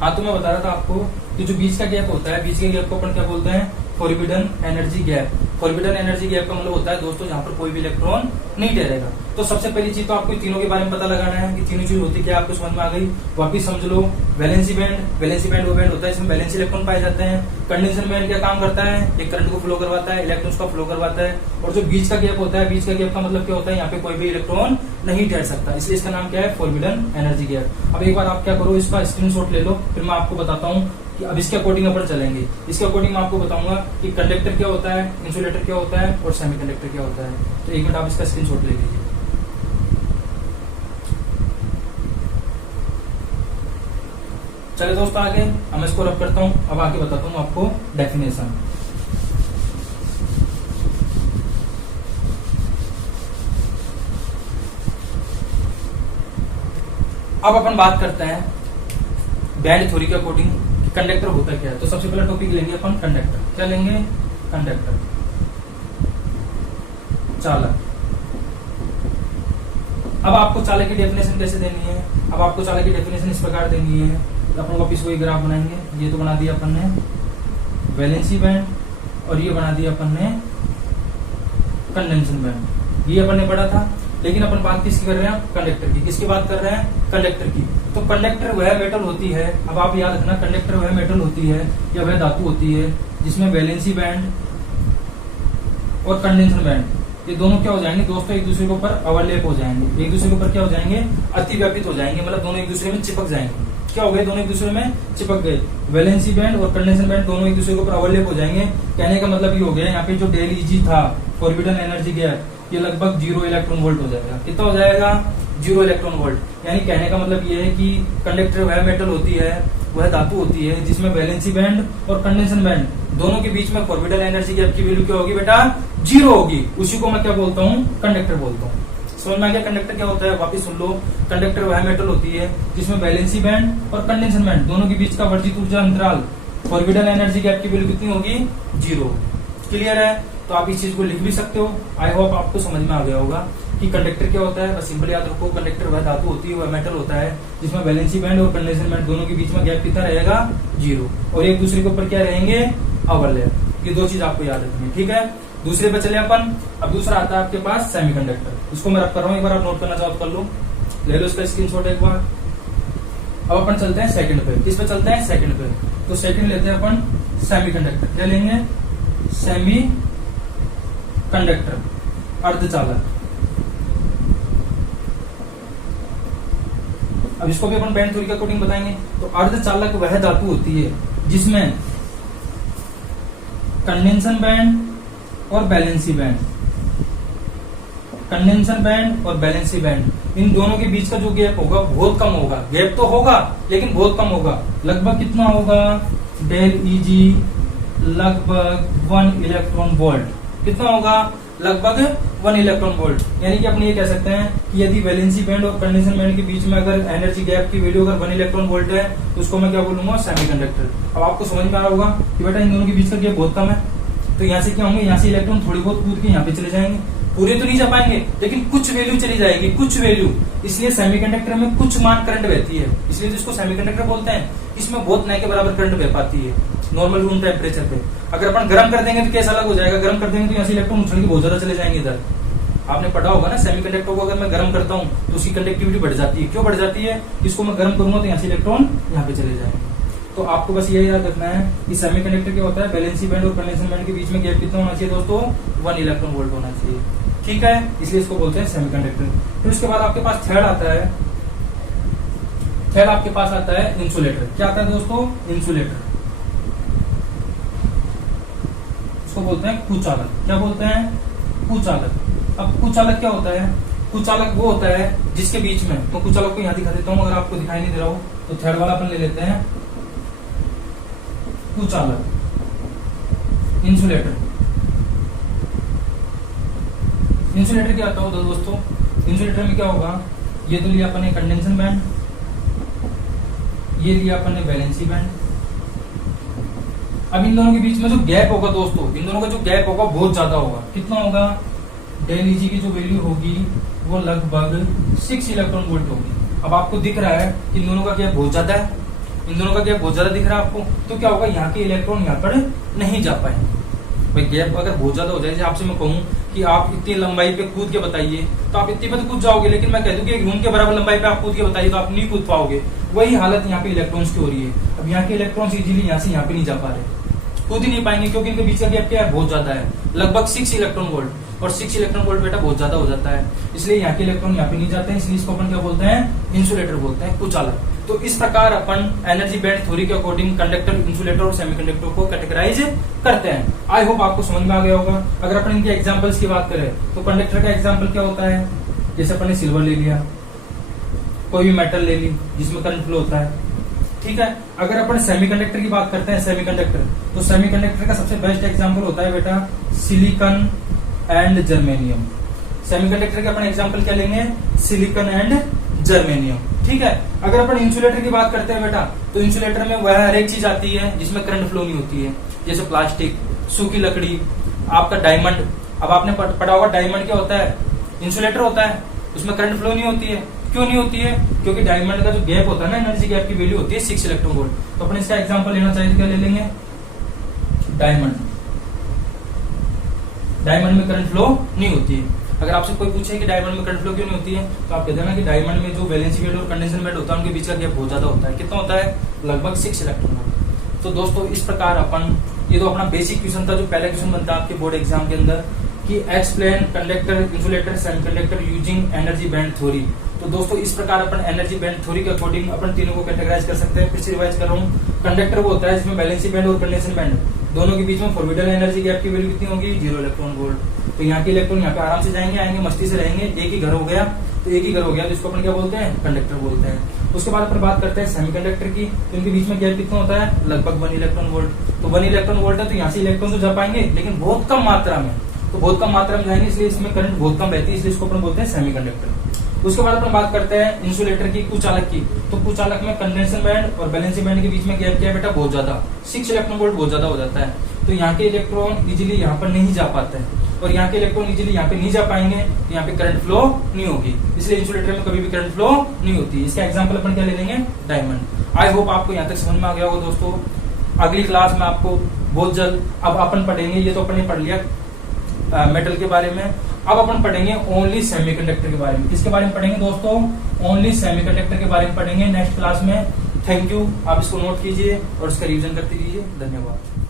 हाँ, तो मैं बता रहा था आपको कि जो बीच का गैप होता है, बीच के गैप को अपन क्या बोलते हैं, forbidden energy gap. Forbidden energy gap का मतलब होता है दोस्तों जहां पर कोई भी इलेक्ट्रॉन नहीं ठहरेगा। तो सबसे पहली चीज तो आपको तीनों के बारे में पता लगाना है कि तीनों चीज होती क्या, आपको समझ में आ गई। वापिस समझ लो, वैलेंसी बैंड, वैलेंसी बैंड वो बैंड होता है जिसमें वैलेंसी इलेक्ट्रॉन पाए जाते हैं। कंडेंसर बैंड क्या काम करता है, एक करंट को फ्लो करवाता है, इलेक्ट्रॉन्स का फ्लो करवाता है। और जो बीच का गैप होता है, बीच का गैप का मतलब क्या होता है, यहाँ पे कोई भी इलेक्ट्रॉन नहीं ठहर सकता, इसलिए इसका नाम क्या है, फॉरबिडन एनर्जी गैप। अब एक बार आप क्या करो, इसका स्क्रीनशॉट ले लो, फिर मैं आपको बताता हूँ कि अब इसके अकॉर्डिंग अपन चलेंगे। इसके अकॉर्डिंग मैं आपको बताऊंगा कि कंडक्टर क्या होता है, इंसुलेटर क्या होता है और सेमीकंडक्टर क्या होता है। तो एक मिनट आप इसका स्क्रीनशॉट ले लीजिए। चलिए दोस्तों आगे मैं इसको रब करता हूं, अब आगे बताता हूं आपको डेफिनेशन। अब अपन बात करते हैं बैंड थ्योरी के अकॉर्डिंग कंडक्टर होता क्या है। तो सबसे पहला टॉपिक लेंगे अपन कंडक्टर। क्या लेंगे, कंडक्टर, चालक। अब आपको चालक की डेफिनेशन कैसे देनी है, अब आपको चालक की डेफिनेशन इस प्रकार देनी है। तो अपन वापिस वही ग्राफ बनाएंगे। ये तो बना दिया अपन ने वैलेंसी बैंड और ये बना दिया अपन ने कंडेंसन बैंड, ये अपन ने पढ़ा था। लेकिन अपन बात किसकी कर रहे हैं, कंडक्टर की। किसकी बात कर रहे हैं, कंडक्टर की। तो कंडक्टर वह मेटल होती है, अब आप याद रखना, कंडक्टर वह मेटल होती है या वह धातु होती है जिसमें वैलेंसी बैंड और कंडेंसर बैंड ये दोनों क्या हो जाएंगे दोस्तों, एक दूसरे के ऊपर ओवरलैप हो जाएंगे, एक दूसरे के ऊपर क्या हो जाएंगे, अतिव्यापित हो जाएंगे, मतलब दोनों एक दूसरे में चिपक जाएंगे। क्या हो गए, दोनों एक दूसरे में चिपक गए। वैलेंसी बैंड और कंडेंसर बैंड दोनों एक दूसरे के ऊपर ओवरलैप हो जाएंगे। कहने का मतलब ये हो गया, यहाँ पे जो डेल ईजी था, फॉरबिडन एनर्जी गैप, ये लगभग 0 इलेक्ट्रॉन वोल्ट हो जाएगा। कितना हो जाएगा, 0 इलेक्ट्रॉन वोल्ट। यानी कहने का मतलब ये है कि कंडक्टर वह मेटल होती है, वह धातु होती है जिसमें वैलेंसी बैंड और कंडेंसन बैंड दोनों के बीच में फॉरबिडन एनर्जी गैप की वैल्यू क्या होगी बेटा, 0 होगी। उसी को मैं क्या बोलता हूँ, कंडक्टर बोलता हूँ। समझ में आ गया कंडक्टर क्या होता है, वापिस सुन लो। कंडक्टर वह मेटल होती है जिसमें वैलेंसी बैंड और कंडेंसन बैंड दोनों के बीच का वर्जित ऊर्जा अंतराल फॉरबिडन एनर्जी गैप की वैल्यू कितनी होगी, 0। क्लियर है। तो आप इस चीज को लिख भी सकते हो। आई होप आपको समझ में आ गया होगा कि कंडक्टर क्या होता है। बस सिंपल याद रखो, कंडक्टर वह धातु होती है, वह मेटल होता है जिसमें वैलेंसी बैंड और कंडेंसर बैंड दोनों के बीच में गैप कितना रहेगा, 0, और एक दूसरे के ऊपर क्या रहेंगे, ओवरलैप। ये दो चीज आपको याद रखनी है, ठीक है। दूसरे पे चले अपन। अब दूसरा आता है आपके पास सेमीकंडक्टर। इसको मैं रख कर रहा हूँ, एक बार आप नोट करना चाहो तो कर लो, ले लो इसका स्क्रीनशॉट एक बार। अब अपन चलते हैं सेकंड पे। किस पे चलते हैं, सेकंड पे। तो सेकंड लेते हैं अपन सेमीकंडक्टर। क्या लेंगे, सेमी कंडक्टर, अर्धचालक। अब इसको भी अपन बैंड थ्योरी के अकॉर्डिंग बताएंगे। तो अर्धचालक वह धातु होती है जिसमें कंडेंसन बैंड और बैलेंसी बैंड, कंडेंसन बैंड और बैलेंसी बैंड इन दोनों के बीच का जो गैप होगा बहुत कम होगा। गैप तो होगा लेकिन बहुत कम होगा। लगभग कितना होगा, डेल ईजी लगभग 1 इलेक्ट्रॉन वोल्ट। कितना होगा, लगभग 1 इलेक्ट्रॉन वोल्ट। यानी कि अपन ये कह सकते हैं कि यदि वैलेंसी बैंड और कंडेंसन बैंड के बीच में अगर एनर्जी गैप की वैल्यू अगर 1 इलेक्ट्रॉन वोल्ट है तो उसको मैं क्या बोलूंगा, सेमीकंडक्टर। अब आपको समझ में आ रहा होगा कि बेटा इन दोनों के बीच का गैप बहुत कम है, तो यहाँ से क्या होंगे, यहाँ से इलेक्ट्रॉन थोड़ी बहुत कूद के यहाँ पे चले जाएंगे। पूरे तो नहीं जा पाएंगे लेकिन कुछ वैल्यू चली जाएगी, कुछ वैल्यू। इसलिए सेमीकंडक्टर में कुछ मान करंट बहती है, इसलिए तो इसको सेमीकंडक्टर बोलते हैं। इसमें बहुत नए के बराबर करंट बह पाती है नॉर्मल रूम टेम्परेचर पे। अगर अपन गर्म कर देंगे तो केस अलग हो जाएगा। गर्म कर देंगे तो यहाँ से इलेक्ट्रॉन उछल के बहुत ज्यादा चले जाएंगे इधर। आपने पढ़ा होगा ना, सेमीकंडक्टर को अगर मैं गर्म करता हूँ तो उसकी कंडक्टिविटी बढ़ जाती है। क्यों बढ़ जाती है, इसको मैं गर्म करूंगा तो यहाँ से इलेक्ट्रॉन यहाँ पे चले जाएंगे। तो आपको बस ये याद रखना है कि सेमीकंडक्टर क्या होता है, वैलेंसी बैंड और कंडेंसन बैंड के बीच में गैप कितना होना चाहिए दोस्तों, 1 इलेक्ट्रॉन वोल्ट होना चाहिए। ठीक है, इसलिए इसको बोलते हैं सेमीकंडक्टर। फिर उसके बाद आपके पास थर्ड आता है, थर्ड आपके पास आता है इंसुलेटर। क्या आता है दोस्तों, इंसुलेटर। इसको बोलते हैं कुचालक। क्या बोलते हैं, कुचालक। अब कुचालक क्या होता है, कुचालक वो होता है जिसके बीच में, तो कुचालक को यहाँ दिखा देता हूँ अगर आपको दिखाई नहीं दे रहा हो तो थर्ड वाला अपन ले लेते हैं, कुचालक, इंसुलेटर। इंसुलेटर क्या होता है दोस्तों, इंसुलेटर में क्या होगा, ये तो लिया अपन ने कंडेंसन बैंड, ये लिया अपन ने वैलेंसी बैंड। अब इन दोनों के बीच में जो गैप होगा दोस्तों, इन दोनों का जो गैप होगा बहुत ज्यादा होगा। कितना होगा, डेल ईजी की जो वैल्यू होगी वो लगभग 6 इलेक्ट्रॉन वोल्ट होगी। अब आपको दिख रहा है कि इन दोनों का गैप बहुत ज्यादा है, इन दोनों का गैप बहुत ज्यादा दिख रहा है आपको, तो क्या होगा, यहाँ के इलेक्ट्रॉन यहाँ पर नहीं जा पाएंगे। भाई गैप अगर बहुत ज्यादा हो जाए, जैसे आपसे मैं कहूँ कि आप इतनी लंबाई पे कूद के बताइए, तो आप इतनी पे तो कूद जाओगे, लेकिन मैं कह दूं कि एक रूम के बराबर लंबाई पे आप कूद के बताइए तो आप नहीं कूद पाओगे। वही हालत यहाँ पे इलेक्ट्रॉन्स की हो रही है। अब यहाँ के इलेक्ट्रॉन्स इजीली यहाँ से यहाँ पे नहीं जा पा रहे, कूद ही नहीं पाएंगे, क्योंकि इनके बीच का गैप क्या है, बहुत ज्यादा है, लगभग 6 इलेक्ट्रॉन वोल्ट, और 6 इलेक्ट्रॉन वोल्ट बेटा बहुत ज्यादा हो जाता है, इसलिए यहाँ के इलेक्ट्रॉन यहाँ पे नहीं जाते हैं, इसलिए इसको अपन क्या बोलते हैं, इंसुलेटर बोलते हैं, कुचालक। तो इस प्रकार अपन एनर्जी बैंड थ्योरी के अकॉर्डिंग कंडक्टर, इंसुलेटर और सेमीकंडक्टर को कैटेगराइज करते हैं। आई होप आपको समझ में आ गया होगा। अगर अपन इनके एग्जांपल्स की बात करें तो कंडक्टर का एग्जांपल क्या होता है, जैसे अपन ने सिल्वर ले लिया, कोई भी मेटल ले ली जिसमें करंट फ्लो होता है, ठीक है। अगर अपन सेमीकंडक्टर की बात करते हैं, सेमीकंडक्टर, तो सेमीकंडक्टर का सबसे बेस्ट एग्जांपल होता है बेटा सिलिकॉन एंड जर्मेनियम। सेमीकंडक्टर का अपन एग्जांपल क्या लेंगे, सिलिकॉन एंड जर्मेनियम, ठीक है। अगर अपन इंसुलेटर की बात करते हैं बेटा, तो इंसुलेटर में वह हर एक चीज आती है जिसमें करंट फ्लो नहीं होती है, जैसे प्लास्टिक, सूखी लकड़ी, आपका डायमंड। अब आपने पढ़ा होगा डायमंड क्या होता है, इंसुलेटर होता है, उसमें करंट फ्लो नहीं होती है। क्यों नहीं होती है, क्योंकि डायमंड का जो गैप होता है ना, एनर्जी गैप की वैल्यू होती है 6 इलेक्ट्रॉन वोल्ट। तो अपन इसका एग्जांपल लेना चाहिए, क्या ले लेंगे, डायमंड। डायमंड में करंट फ्लो नहीं होती है। अगर आपसे कोई पूछे कि डायमंड में करंट फ्लो क्यों नहीं होती है, तो आप कह देना कि डायमंड में जो वैलेंसी बैंड और कंडेंसेशन बैंड होता है उनके बीच का गैप बहुत ज्यादा होता है। कितना होता है, लगभग 6 इलेक्ट्रॉन वोल्ट। तो दोस्तों इस प्रकार अपन, ये तो अपना बेसिक क्वेश्चन था, जो पहला क्वेश्चन बनता है आपके बोर्ड एग्जाम के अंदर, कि explain conductor, insulator, semiconductor using energy band theory. तो दोस्तों इस प्रकार अपन एनर्जी बैंड थ्योरी के अकॉर्डिंग अपन तीनों को कैटेगराइज कर सकते हैं। फिर से रिवाइज कर रहा हूँ, कंडक्टर वो होता है जिसमें वैलेंसी बैंड और कंडेंसेशन बैंड दोनों के बीच में फॉरबिडन एनर्जी गैप की वैल्यू कितनी होगी, 0 इलेक्ट्रॉन वोल्ट। तो यहाँ के इलेक्ट्रॉन यहाँ पे आराम से जाएंगे, आएंगे, मस्ती से रहेंगे, एक ही घर हो गया, तो एक ही घर हो गया, तो इसको अपन क्या बोलते हैं, कंडक्टर बोलते हैं। उसके बाद अपन बात करते हैं सेमीकंडक्टर की, तो इनके बीच में गैप कितना होता है, लगभग 1 इलेक्ट्रॉन वोल्ट। तो 1 इलेक्ट्रॉन वोल्ट है, तो यहाँ से इलेक्ट्रॉन तो जा पाएंगे, लेकिन बहुत कम मात्रा में, तो बहुत कम मात्रा में जाएंगे, इसलिए इसमें करंट बहुत कम रहती है, इसलिए इसको अपन बोलते हैं सेमीकंडक्टर। उसके बाद अपन बात करते हैं इंसुलेटर की, कुचालक की। तो कुचालक में कंडेंसेशन बैंड और बैलेंसिंग बैंड के बीच में गैप क्या है बेटा, बहुत ज्यादा, 6 इलेक्ट्रॉन वोल्ट बहुत ज्यादा हो जाता है। तो यहाँ के इलेक्ट्रॉन इजीली यहाँ पर नहीं जा पाते हैं, और यहाँ के इलेक्ट्रॉन इजीली यहाँ पे नहीं जा पाएंगे, तो यहाँ पे करंट फ्लो नहीं होगी, इसलिए इंसुलेटर में कभी भी करंट फ्लो नहीं होती। इसका एग्जांपल अपन क्या ले लेंगे, डायमंड। आई होप आपको यहाँ तक समझ में आ गया होगा दोस्तों। अगली क्लास में आपको बहुत जल्द, अब अपन पढ़ेंगे, ये तो अपन ने पढ़ लिया मेटल के बारे में, अब अपन पढ़ेंगे ओनली सेमीकंडक्टर के बारे में। किसके बारे में पढ़ेंगे दोस्तों, ओनली सेमीकंडक्टर के बारे में पढ़ेंगे नेक्स्ट क्लास में। थैंक यू, आप इसको नोट कीजिए और इसका रिवीजन करते रहिए। धन्यवाद।